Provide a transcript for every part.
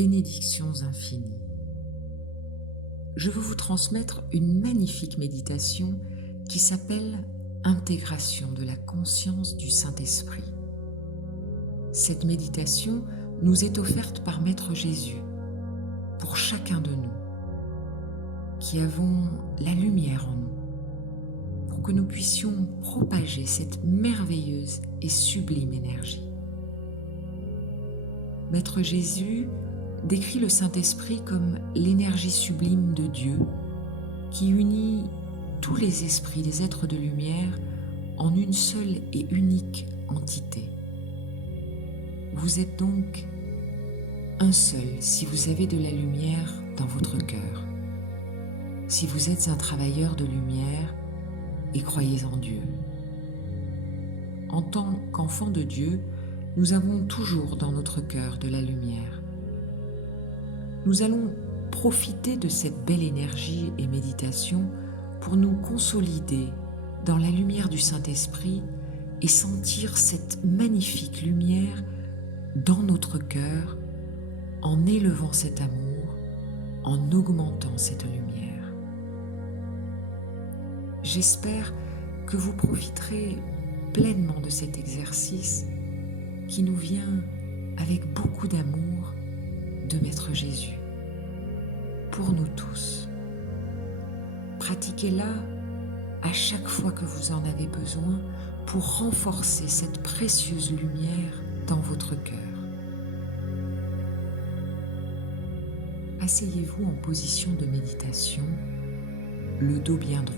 bénédictions infinies. Je veux vous transmettre une magnifique méditation qui s'appelle « Intégration de la conscience du Saint-Esprit ». Cette méditation nous est offerte par Maître Jésus pour chacun de nous qui avons la lumière en nous, pour que nous puissions propager cette merveilleuse et sublime énergie. Maître Jésus décrit le Saint-Esprit comme l'énergie sublime de Dieu qui unit tous les esprits des êtres de lumière en une seule et unique entité. Vous êtes donc un seul si vous avez de la lumière dans votre cœur, si vous êtes un travailleur de lumière et croyez en Dieu. En tant qu'enfants de Dieu, nous avons toujours dans notre cœur de la lumière. Nous allons profiter de cette belle énergie et méditation pour nous consolider dans la lumière du Saint-Esprit et sentir cette magnifique lumière dans notre cœur en élevant cet amour, en augmentant cette lumière. J'espère que vous profiterez pleinement de cet exercice qui nous vient avec beaucoup d'amour de Maître Jésus, pour nous tous. Pratiquez-la à chaque fois que vous en avez besoin pour renforcer cette précieuse lumière dans votre cœur. Asseyez-vous en position de méditation, le dos bien droit.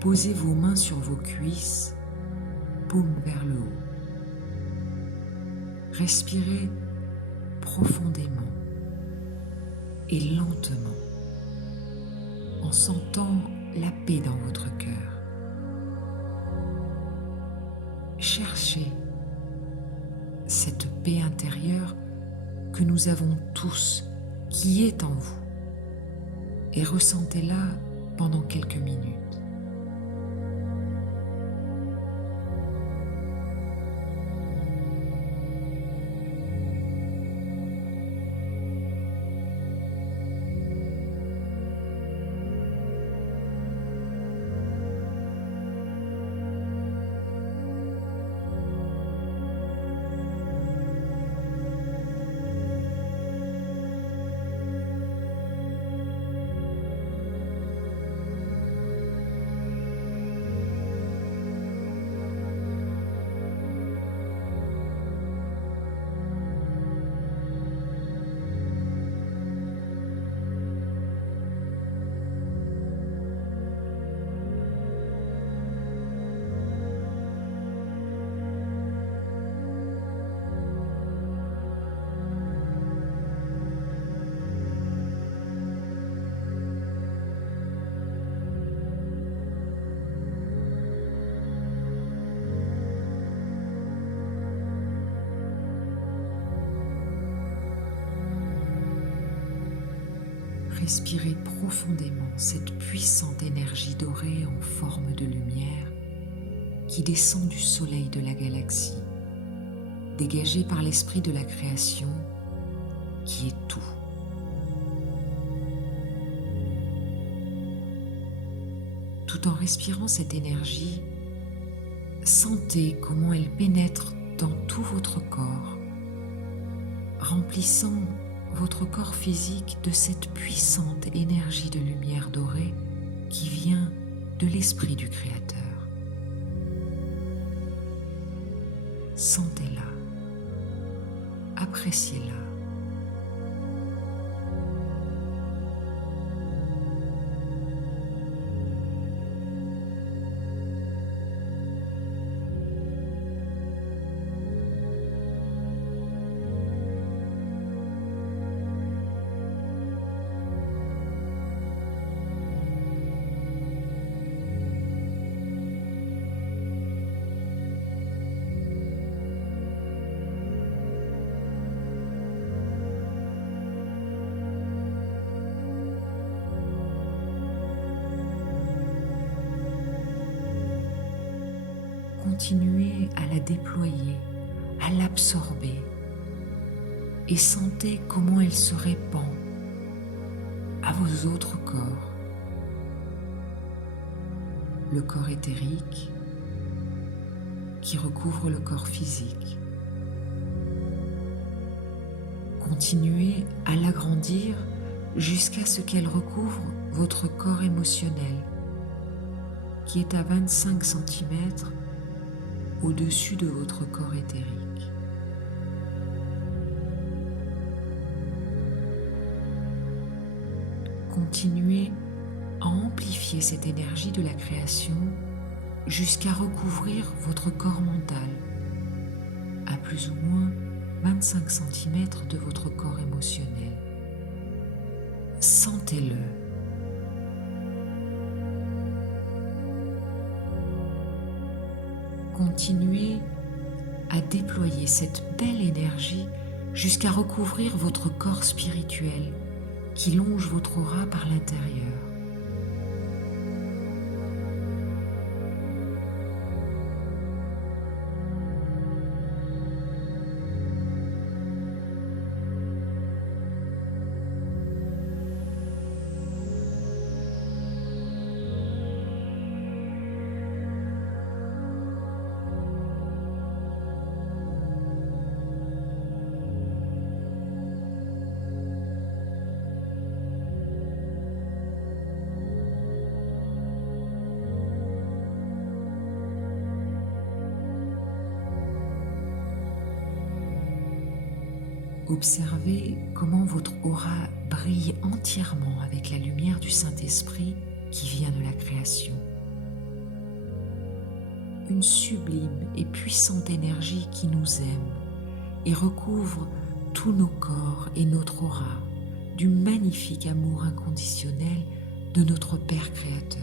Posez vos mains sur vos cuisses, paume vers le haut. Respirez profondément et lentement en sentant la paix dans votre cœur. Cherchez cette paix intérieure que nous avons tous, qui est en vous, et ressentez-la pendant quelques minutes. Respirez profondément cette puissante énergie dorée en forme de lumière qui descend du soleil de la galaxie, dégagée par l'esprit de la création qui est tout. Tout en respirant cette énergie, sentez comment elle pénètre dans tout votre corps, remplissant votre corps physique de cette puissante énergie de lumière dorée qui vient de l'esprit du Créateur. Sentez-la, appréciez-la. Continuez à la déployer, à l'absorber, et sentez comment elle se répand à vos autres corps. Le corps éthérique qui recouvre le corps physique. Continuez à l'agrandir jusqu'à ce qu'elle recouvre votre corps émotionnel, qui est à 25 cm au-dessus de votre corps éthérique. Continuez à amplifier cette énergie de la création jusqu'à recouvrir votre corps mental, à plus ou moins 25 cm de votre corps émotionnel. Sentez-le. Continuez à déployer cette belle énergie jusqu'à recouvrir votre corps spirituel qui longe votre aura par l'intérieur. Observez comment votre aura brille entièrement avec la lumière du Saint-Esprit qui vient de la création. Une sublime et puissante énergie qui nous aime et recouvre tous nos corps et notre aura du magnifique amour inconditionnel de notre Père Créateur.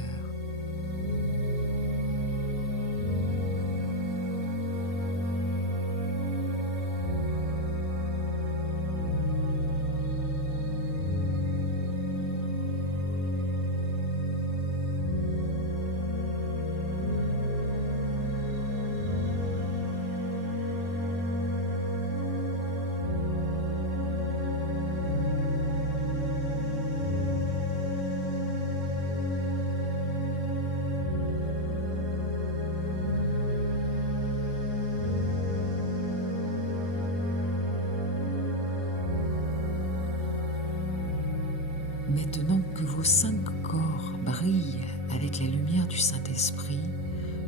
Maintenant que vos 5 corps brillent avec la lumière du Saint-Esprit,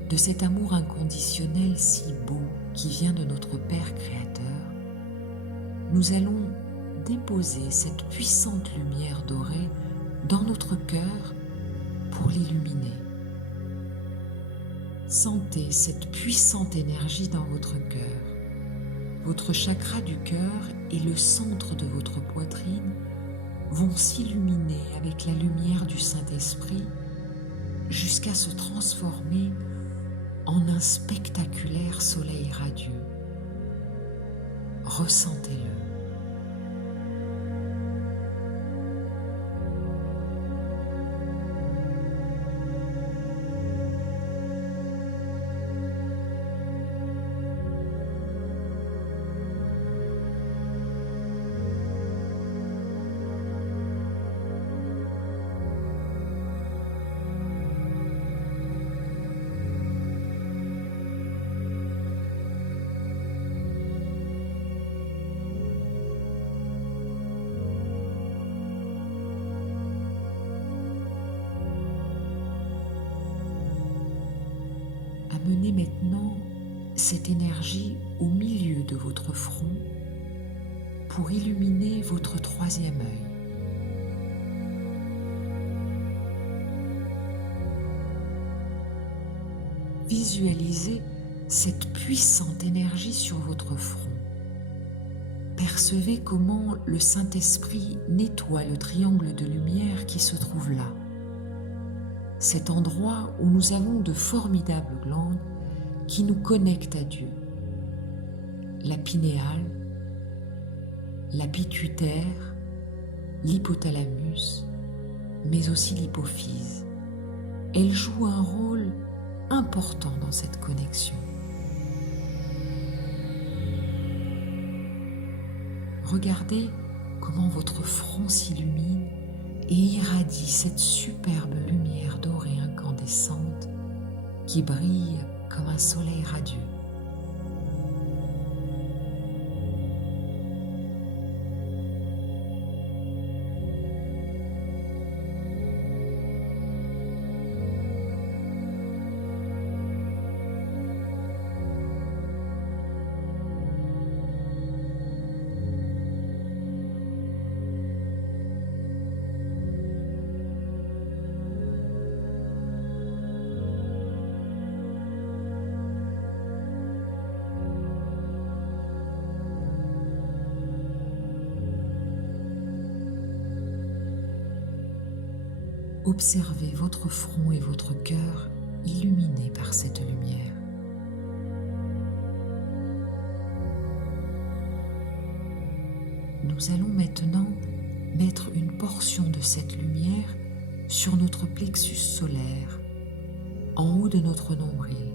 de cet amour inconditionnel si beau qui vient de notre Père Créateur, nous allons déposer cette puissante lumière dorée dans notre cœur pour l'illuminer. Sentez cette puissante énergie dans votre cœur. Votre chakra du cœur et le centre de votre poitrine vont s'illuminer avec la lumière du Saint-Esprit jusqu'à se transformer en un spectaculaire soleil radieux. Ressentez-le. Amenez maintenant cette énergie au milieu de votre front pour illuminer votre troisième œil. Visualisez cette puissante énergie sur votre front. Percevez comment le Saint-Esprit nettoie le triangle de lumière qui se trouve là. Cet endroit où nous avons de formidables glandes qui nous connectent à Dieu. La pinéale, la pituitaire, l'hypothalamus, mais aussi l'hypophyse. Elles jouent un rôle important dans cette connexion. regardez comment votre front s'illumine et irradie cette superbe lumière dorée incandescente qui brille comme un soleil radieux. Observez votre front et votre cœur illuminés par cette lumière. Nous allons maintenant mettre une portion de cette lumière sur notre plexus solaire, en haut de notre nombril.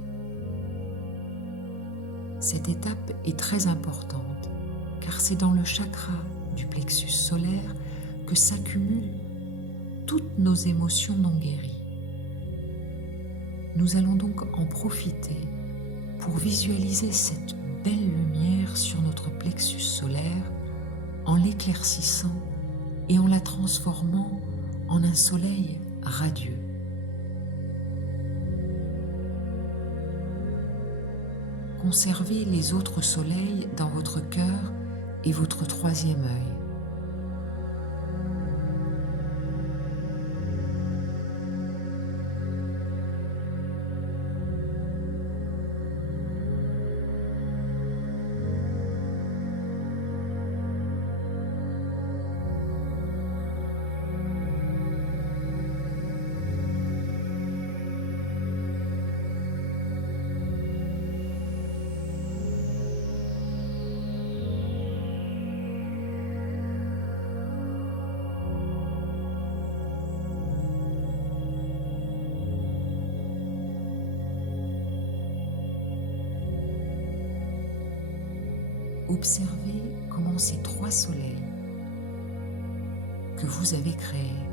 Cette étape est très importante car c'est dans le chakra du plexus solaire que s'accumulent toutes nos émotions non guéries. Nous allons donc en profiter pour visualiser cette belle lumière sur notre plexus solaire en l'éclaircissant et en la transformant en un soleil radieux. Conservez les autres soleils dans votre cœur et votre troisième œil. Observez comment ces trois soleils que vous avez créés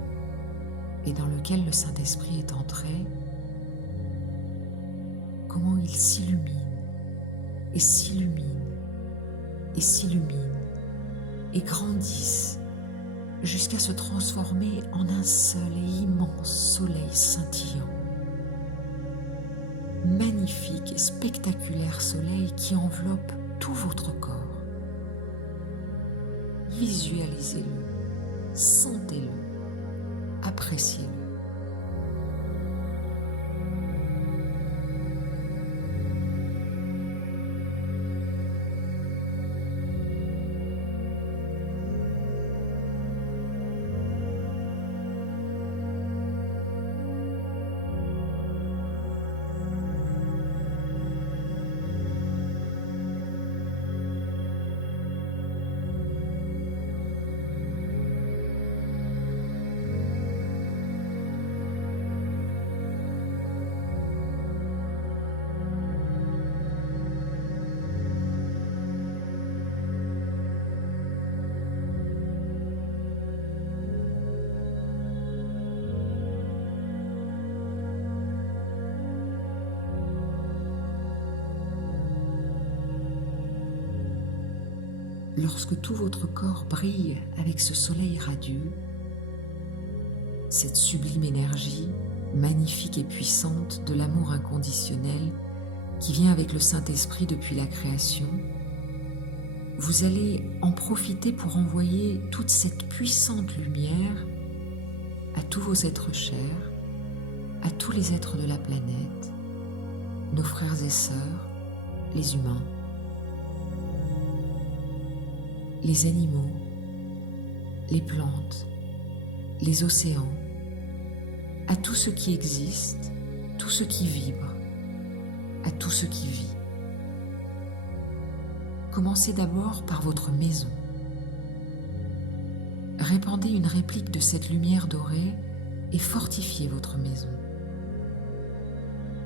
et dans lequel le Saint-Esprit est entré, comment ils s'illuminent et s'illuminent et s'illuminent et grandissent jusqu'à se transformer en un seul et immense soleil scintillant. Magnifique et spectaculaire soleil qui enveloppe tout votre corps. Visualisez-le, sentez-le, appréciez-le. Lorsque tout votre corps brille avec ce soleil radieux, cette sublime énergie, magnifique et puissante de l'amour inconditionnel qui vient avec le Saint-Esprit depuis la création, vous allez en profiter pour envoyer toute cette puissante lumière à tous vos êtres chers, à tous les êtres de la planète, nos frères et sœurs, les humains, les animaux, les plantes, les océans, à tout ce qui existe, tout ce qui vibre, à tout ce qui vit. Commencez d'abord par votre maison. Répandez une réplique de cette lumière dorée et fortifiez votre maison.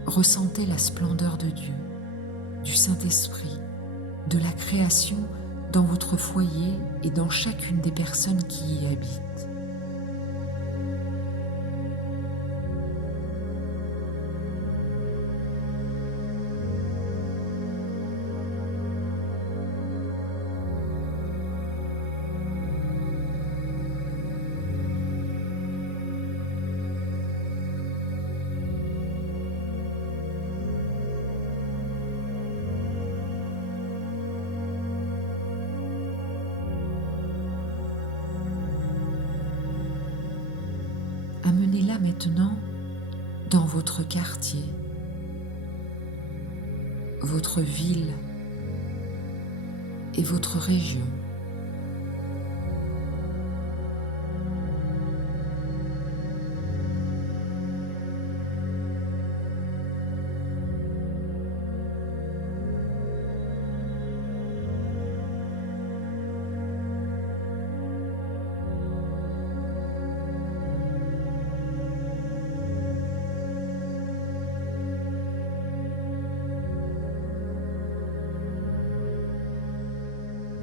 Ressentez la splendeur de Dieu, du Saint-Esprit, de la création dans votre foyer et dans chacune des personnes qui y habitent. Amenez-la maintenant dans votre quartier, votre ville et votre région.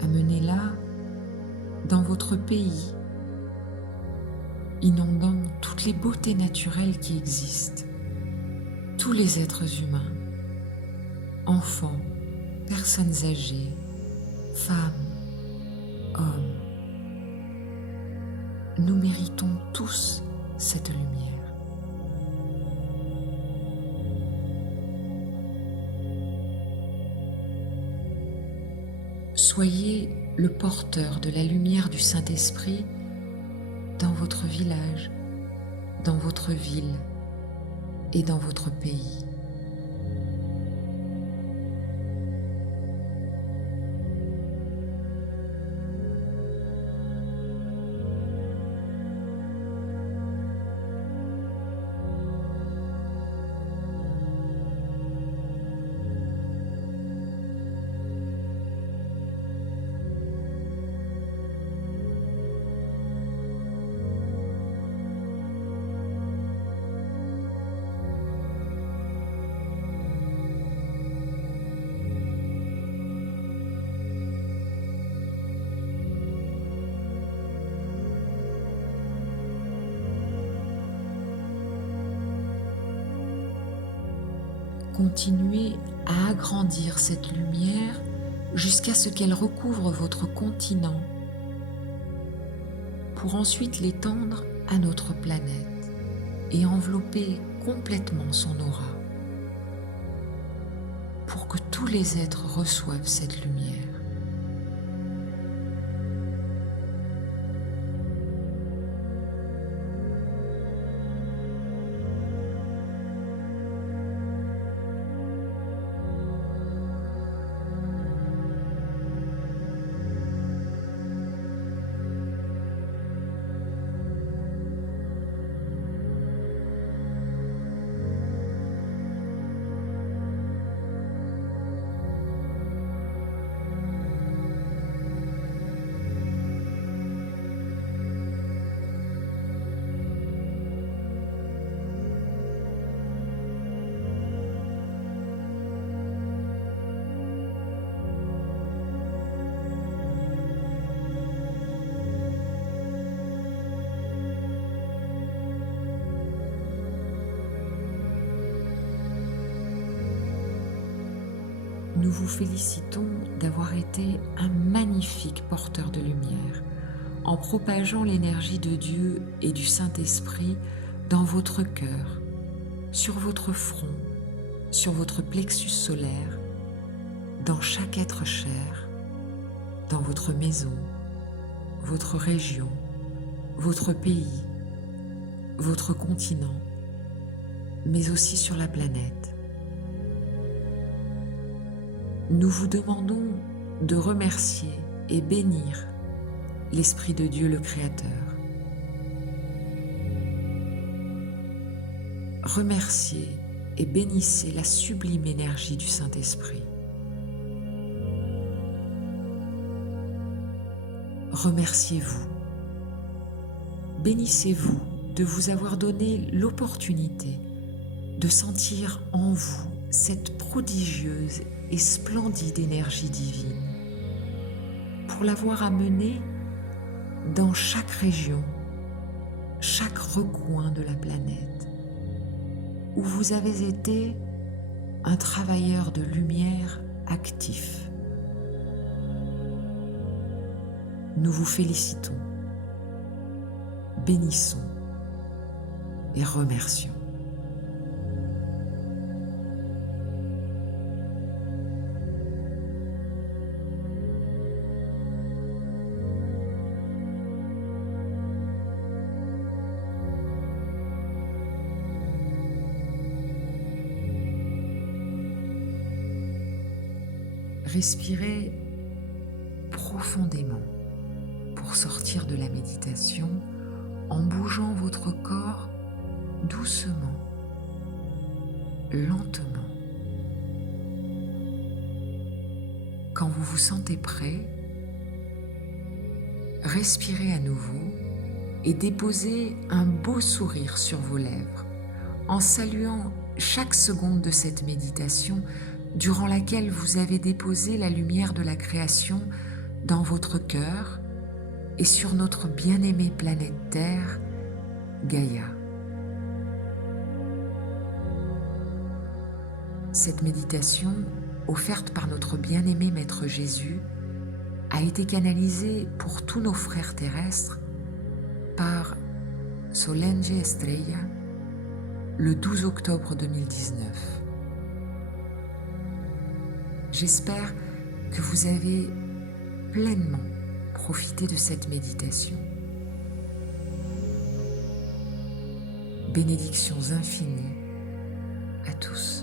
Amenez-la dans votre pays, inondant toutes les beautés naturelles qui existent, tous les êtres humains, enfants, personnes âgées, femmes, hommes. Nous méritons tous cette lumière. Soyez le porteur de la lumière du Saint-Esprit dans votre village, dans votre ville et dans votre pays. Continuez à agrandir cette lumière jusqu'à ce qu'elle recouvre votre continent pour ensuite l'étendre à notre planète et envelopper complètement son aura pour que tous les êtres reçoivent cette lumière. Nous vous félicitons d'avoir été un magnifique porteur de lumière en propageant l'énergie de Dieu et du Saint-Esprit dans votre cœur, sur votre front, sur votre plexus solaire, dans chaque être cher, dans votre maison, votre région, votre pays, votre continent, mais aussi sur la planète. Nous vous demandons de remercier et bénir l'Esprit de Dieu le Créateur. Remerciez et bénissez la sublime énergie du Saint-Esprit. Remerciez-vous. Bénissez-vous de vous avoir donné l'opportunité de sentir en vous cette prodigieuse et splendide énergie divine. pour l'avoir amené dans chaque région, chaque recoin de la planète, où vous avez été un travailleur de lumière actif. Nous vous félicitons, bénissons et remercions. Respirez profondément pour sortir de la méditation en bougeant votre corps doucement, lentement. Quand vous vous sentez prêt, respirez à nouveau et déposez un beau sourire sur vos lèvres en saluant chaque seconde de cette méditation durant laquelle vous avez déposé la lumière de la création dans votre cœur et sur notre bien-aimée planète Terre, Gaïa. Cette méditation, offerte par notre bien-aimé Maître Jésus, a été canalisée pour tous nos frères terrestres par Solange Estrella le 12 octobre 2019. J'espère que vous avez pleinement profité de cette méditation. Bénédictions infinies à tous.